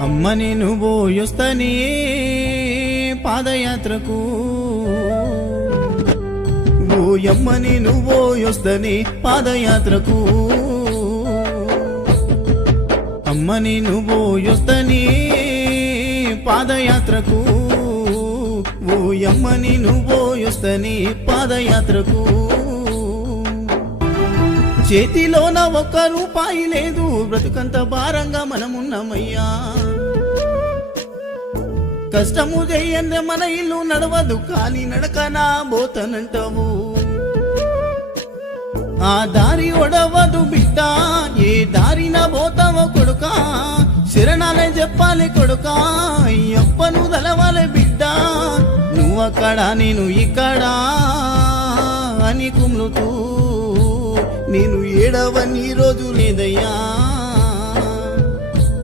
అమ్మ నేను పోయొస్తని పాదయాత్రకు ఓయమ్మ నేను పోయొస్తని పాదయాత్రకు అమ్మ నేను పోయొస్తని పాదయాత్రకు ఓయమ్మ నేను పోయొస్తని పాదయాత్రకు చేతిలోన ఒక్క రూపాయి లేదు బ్రతుకంత భారంగా మనమున్నామయ్యా కష్టము చెయ్యందే మన ఇల్లు నడవదు కానీ నడకనా పోతనంటావు ఆ దారి ఒడవదు బిడ్డ ఏ దారిన పోతావో కొడుకా శరణాలే చెప్పాలి కొడుకా అయ్యప్పను తలవాలే బిడ్డ నువ్వక్కడ నేను ఇక్కడ అని కుమ్లుతూ నేను ఏడవని రోజు లేదయ్యా